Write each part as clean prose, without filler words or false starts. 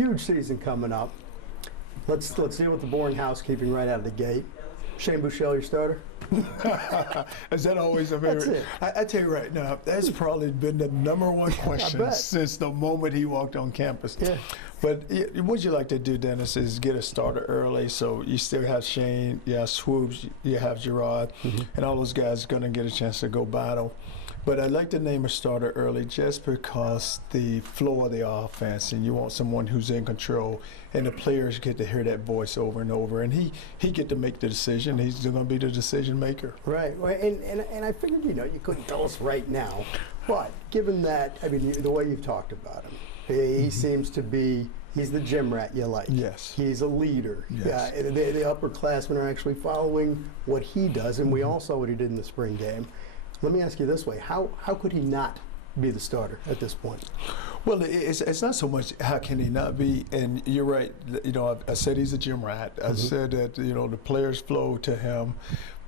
huge season coming up. Let's deal with the boring housekeeping right out of the gate. Shane Buechele, your starter? Is that always a favorite? That's it. I tell you right now, that's probably been the number one question since the moment he walked on campus. Yeah. But what you like to do, Dennis, is get a starter early, so you still have Shane, you have Swoops, you have Gerard, and all those guys are going to get a chance to go battle. But I'd like to name a starter early just because the flow of the offense, and you want someone who's in control, and the players get to hear that voice over and over, and he get to make the decision. He's going to be the decision maker. Right. And I figured, you couldn't tell us right now, but given that, I mean, the way you've talked about him, he seems to be, he's the gym rat you like. Yes. He's a leader. Yes. The upperclassmen are actually following what he does, and we all saw what he did in the spring game. Let me ask you this way: How could he not be the starter at this point? Well, it's not so much how can he not be, and you're right. I said he's a gym rat. I said that the players flow to him,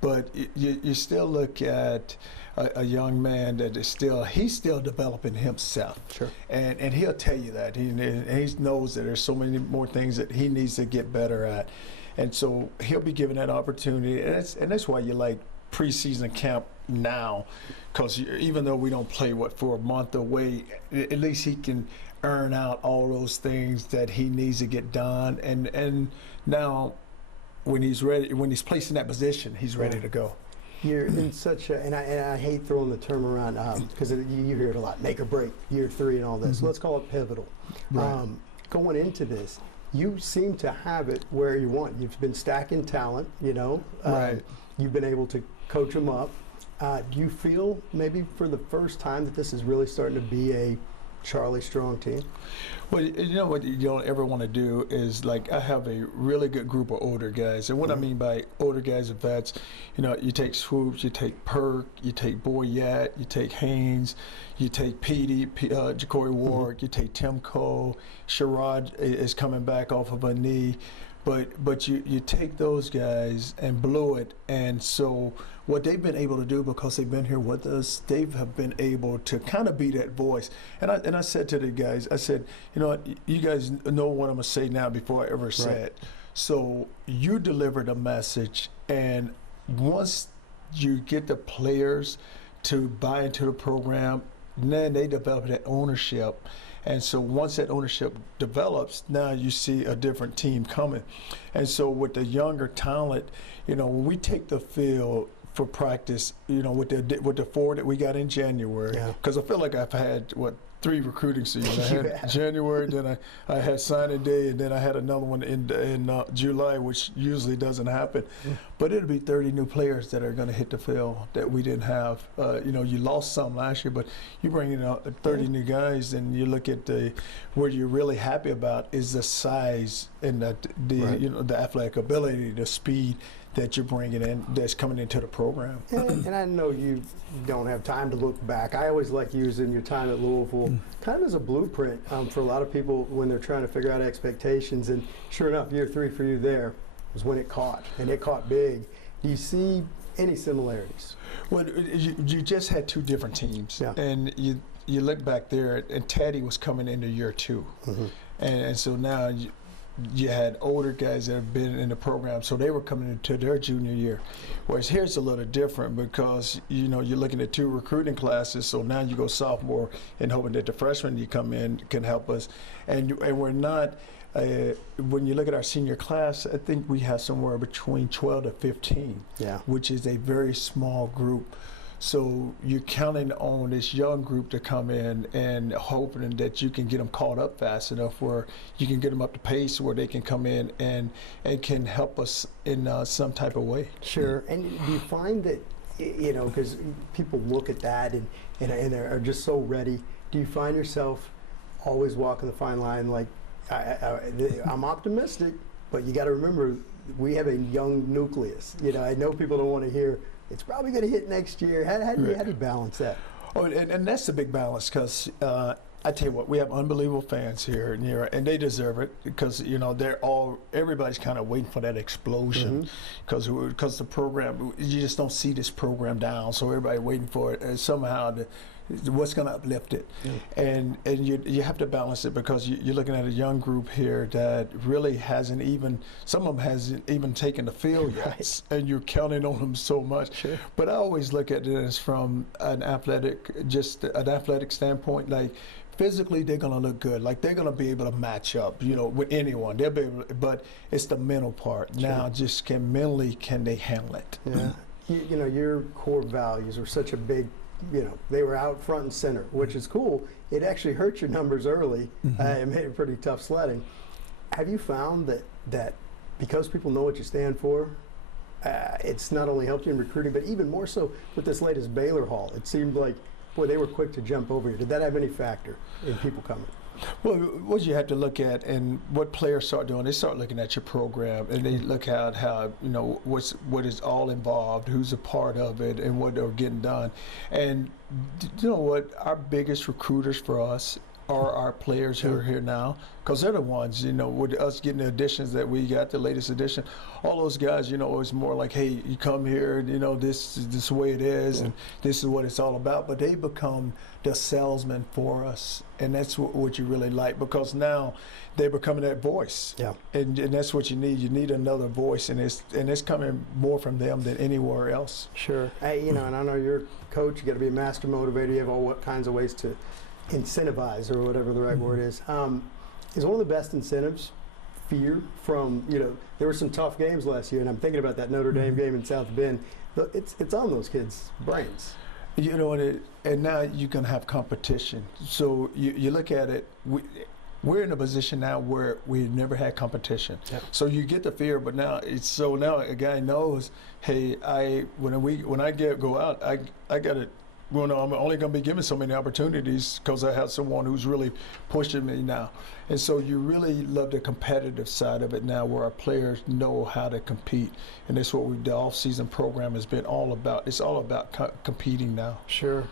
but you still look at a young man that is he's still developing himself. Sure. And he'll tell you that he knows that there's so many more things that he needs to get better at, and so he'll be given that opportunity, and that's why you like preseason camp now, because even though we don't play for a month away, at least he can earn out all those things that he needs to get done, and now when he's ready, when he's placed in that position, he's ready to go. You're in such a, and I hate throwing the term around because you hear it a lot, make or break, year 3 and all this. Let's call it pivotal. Right. Going into this, you seem to have it where you want. You've been stacking talent, Right. You've been able to coach them up. Do you feel maybe for the first time that this is really starting to be a Charlie Strong team? Well, what you don't ever want to do is, like, I have a really good group of older guys, and what I mean by older guys and vets, you take Swoops, you take Perk, you take Boyette, you take Haynes, you take Petey, Ja'Cory Ward, you take Tim Cole, Sherrod is coming back off of a knee. But you take those guys and blew it, and so what they've been able to do, because they've been here with us, they have been able to kind of be that voice. And I said to the guys, I said, you guys know what I'm gonna say now before I ever say it. So you delivered a message, and once you get the players to buy into the program, then they develop that ownership. And so once that ownership develops, now you see a different team coming. And so with the younger talent, when we take the field for practice, with the 4 that we got in January, because I feel like I've had, 3 recruiting seasons. I had January, then I had signing day, and then I had another one in July, which usually doesn't happen. But it'll be 30 new players that are going to hit the field that we didn't have. You lost some last year, but you bring in 30 new guys, and you look at what you're really happy about is the size and the athletic ability, the speed that you're bringing in, that's coming into the program. And I know you don't have time to look back. I always like using your time at Louisville kind of as a blueprint for a lot of people when they're trying to figure out expectations. And sure enough, year 3 for you there was when it caught, and it caught big. Do you see any similarities? Well, you just had 2 different teams, and you look back there, and Teddy was coming into year 2, and so now you had older guys that have been in the program, so they were coming into their junior year. Whereas here's a little different, because you're looking at 2 recruiting classes, so now you go sophomore and hoping that the freshmen you come in can help us. And we're not, when you look at our senior class, I think we have somewhere between 12 to 15, which is a very small group. So you're counting on this young group to come in and hoping that you can get them caught up fast enough where you can get them up to pace where they can come in and can help us in some type of way. Sure. And do you find that, because people look at that and are just so ready, do you find yourself always walking the fine line like, I'm optimistic, but you got to remember we have a young nucleus. I know people don't want to hear it's probably going to hit next year. How do you balance that? Oh, and that's the big balance, because I tell you what, we have unbelievable fans here, and they deserve it, because everybody's kind of waiting for that explosion, because the program, you just don't see this program down, so everybody waiting for it, and somehow what's going to uplift it. And you have to balance it, because you're looking at a young group here that really hasn't even, some of them hasn't even taken the field yet, Right. and you're counting on them so much. Sure. But I always look at it as from an athletic standpoint, like physically they're going to look good, like they're going to be able to match up, with anyone. They'll be able, but it's the mental part. Now, just can they handle it? Yeah. Your core values were such a big, they were out front and center, which is cool. It actually hurt your numbers early. It made it pretty tough sledding. Have you found that because people know what you stand for, it's not only helped you in recruiting, but even more so with this latest Baylor haul? It seemed like, boy, they were quick to jump over you. Did that have any factor in people coming? Well, what you have to look at, and what players start doing, they start looking at your program, and they look at how, what is all involved, who's a part of it, and what they're getting done. And you know what? Our biggest recruiters for us are our players who are here now, because they're the ones, with us getting the additions that we got, the latest edition. All those guys, it's more like, hey, you come here, this is the way it is, and this is what it's all about. But they become the salesman for us, and that's what you really like, because now they're becoming that voice. Yeah. And that's what you need. You need another voice, and it's coming more from them than anywhere else. Sure. Hey, and I know you're a coach. You got to be a master motivator. You have all kinds of ways to incentivize, or whatever the right word is. Is one of the best incentives fear from, there were some tough games last year, and I'm thinking about that Notre Dame game in South Bend. It's on those kids' brains. And now you can have competition. So you look at it, we're in a position now where we've never had competition. Yeah. So you get the fear, but now now a guy knows, hey, when I go out, I got to. Well, no, I'm only going to be given so many opportunities because I have someone who's really pushing me now. And so you really love the competitive side of it now, where our players know how to compete. And that's what the off-season program has been all about. It's all about competing now. Sure.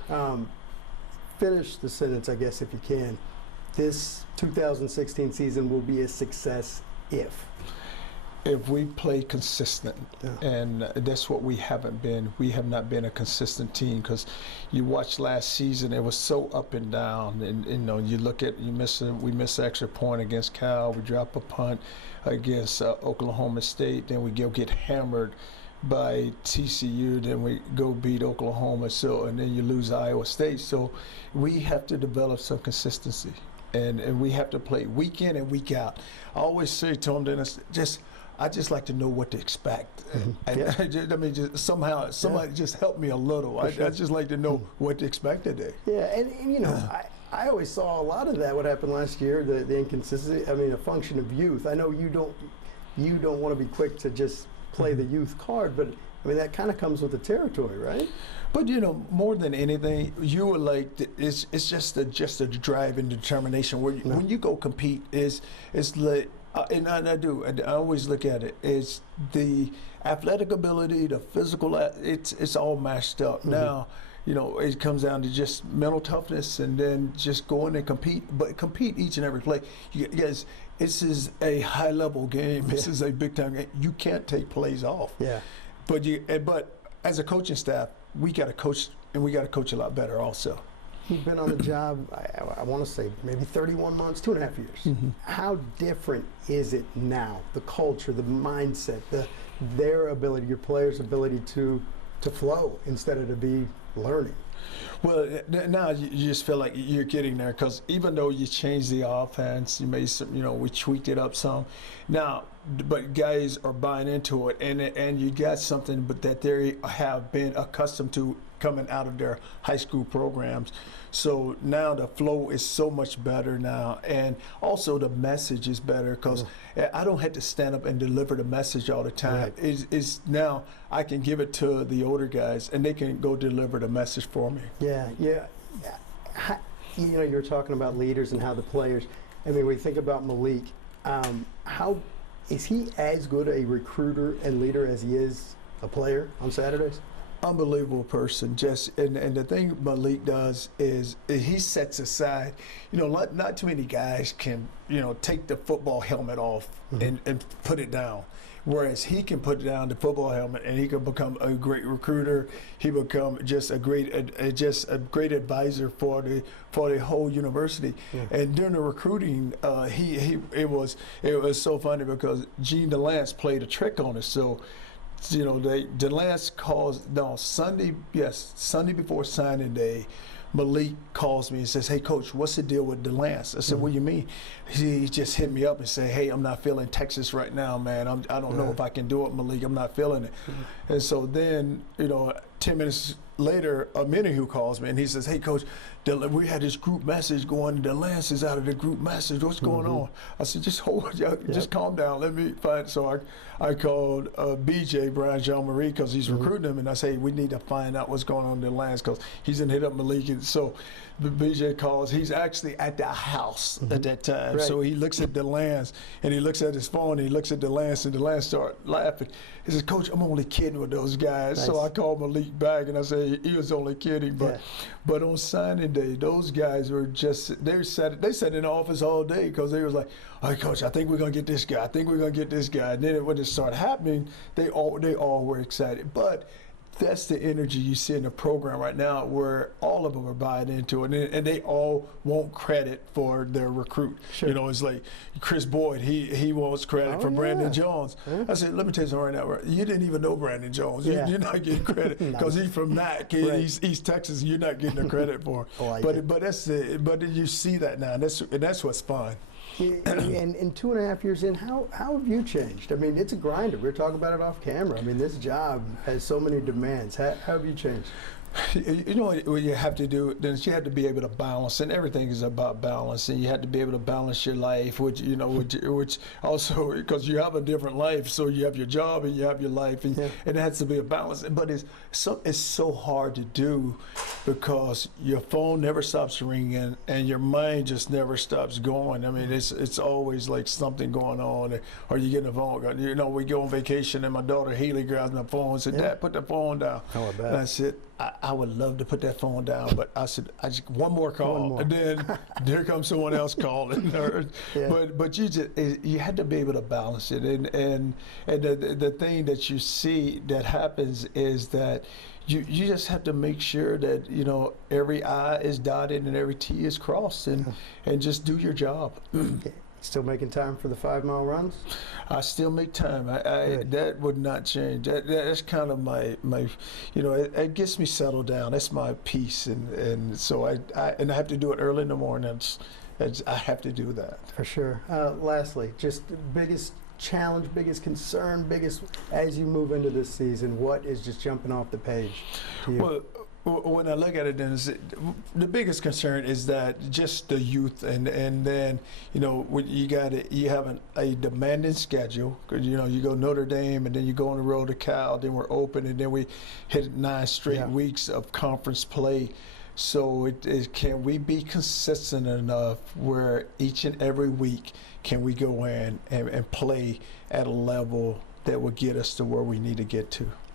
Finish the sentence, I guess, if you can. This 2016 season will be a success if we play consistent, and that's what we haven't been. We have not been a consistent team, because you watched last season, it was so up and down. And you look at, we miss an extra point against Cal, we drop a punt against Oklahoma State, then we get hammered by TCU, then we go beat Oklahoma, and then you lose Iowa State. So we have to develop some consistency, and we have to play week in and week out. I always say to them, Dennis, I just like to know what to expect. Just somehow, somebody just help me a little. I just like to know what to expect today. Yeah, and I always saw a lot of that, what happened last year, the inconsistency. A function of youth. I know you don't want to be quick to just play the youth card, but that kind of comes with the territory, right? But more than anything, you were like, it's just a drive and determination. When you go compete, it's like. And I do. I always look at it. It's the athletic ability, the physical. It's all mashed up. Now, it comes down to just mental toughness, and then just go in and compete. But compete each and every play. Yes, this is a high-level game. This is a big-time game. You can't take plays off. Yeah. But as a coaching staff, we got to coach, and we got to coach a lot better also. You've been on the job, I want to say, maybe 31 months, 2.5 years. How different is it now? The culture, the mindset, their ability, your players' ability to flow instead of to be learning? Well, now you just feel like you're getting there, because even though you changed the offense, you made some, we tweaked it up some. Now, but guys are buying into it, and you got something, but that they have been accustomed to coming out of their high school programs. So now the flow is so much better now, and also the message is better, because I don't have to stand up and deliver the message all the time. Right. It's now I can give it to the older guys, and they can go deliver the message for me. Yeah. You're talking about leaders and how the players. We think about Malik. How is he as good a recruiter and leader as he is a player on Saturdays? unbelievable person. Just and the thing Malik does is he sets aside. Not too many guys can take the football helmet off and put it down. Whereas he can put down the football helmet and he can become a great recruiter. He become just a great advisor for the whole university. Yeah. And during the recruiting, it was so funny because Gene DeLance played a trick on us. So DeLance calls Sunday before signing day. Malik calls me and says, "Hey, Coach, what's the deal with DeLance?" I said, "What do you mean?" He just hit me up and said, "Hey, I'm not feeling Texas right now, man. I don't know if I can do it, Malik. I'm not feeling it." And so then, 10 minutes later, Amenahu calls me and he says, "Hey, Coach, we had this group message going. DeLance is out of the group message. What's going on?" I said, "Just hold, just calm down. Let me find." So I called BJ, Brian Jean-Marie, because he's recruiting him, and I say, "We need to find out what's going on with DeLance because he's going to hit up Malik." And so BJ calls. He's actually at the house at that time. Right. So he looks at DeLance and he looks at his phone and he looks at DeLance and DeLance starts laughing. He says, "Coach, I'm only kidding with those guys." Nice. So I called Malik back and I said he was only kidding. But on signing day, those guys were just, they sat in the office all day because they was like, "All right, Coach, I think we're going to get this guy. I think we're going to get this guy." And then when it started happening, they all were excited. But that's the energy you see in the program right now where all of them are buying into it, and they all want credit for their recruit. Sure. It's like Chris Boyd, he wants credit for Brandon Jones. I said, "Let me tell you something right now. You didn't even know Brandon Jones. You're not getting credit because he's from NAC. He's East Texas. You're not getting the credit for him." But you see that now, and that's what's fun. And 2.5 years in, how have you changed? I mean, it's a grinder. We're talking about it off camera. I mean, this job has so many demands. How have you changed? You know what you have to do, then you have to be able to balance, and everything is about balance, and you have to be able to balance your life, which also, because you have a different life, so you have your job and you have your life, and it has to be a balance. But it's so hard to do because your phone never stops ringing and your mind just never stops going. I mean, it's always like something going on, or you get a phone. We go on vacation and my daughter Haley grabs my phone and said, "Dad, put the phone down." Oh, I bet. And I said, I would love to put that phone down, but I said, one more call, and then there comes someone else calling. But you had to be able to balance it, and the thing that you see that happens is that you just have to make sure that every I is dotted and every T is crossed, and just do your job. Still making time for the 5-mile runs? I still make time. That would not change. That's kind of my it gets me settled down. That's my peace, and so I have to do it early in the morning. I have to do that. For sure. Lastly, just the biggest challenge, biggest concern, as you move into this season, what is just jumping off the page to you? Well, when I look at it, then the biggest concern is that just the youth, and then you have a demanding schedule because you go Notre Dame and then you go on the road to Cal, then we're open, and then we hit 9 straight weeks of conference play. So can we be consistent enough where each and every week can we go in and play at a level that will get us to where we need to get to?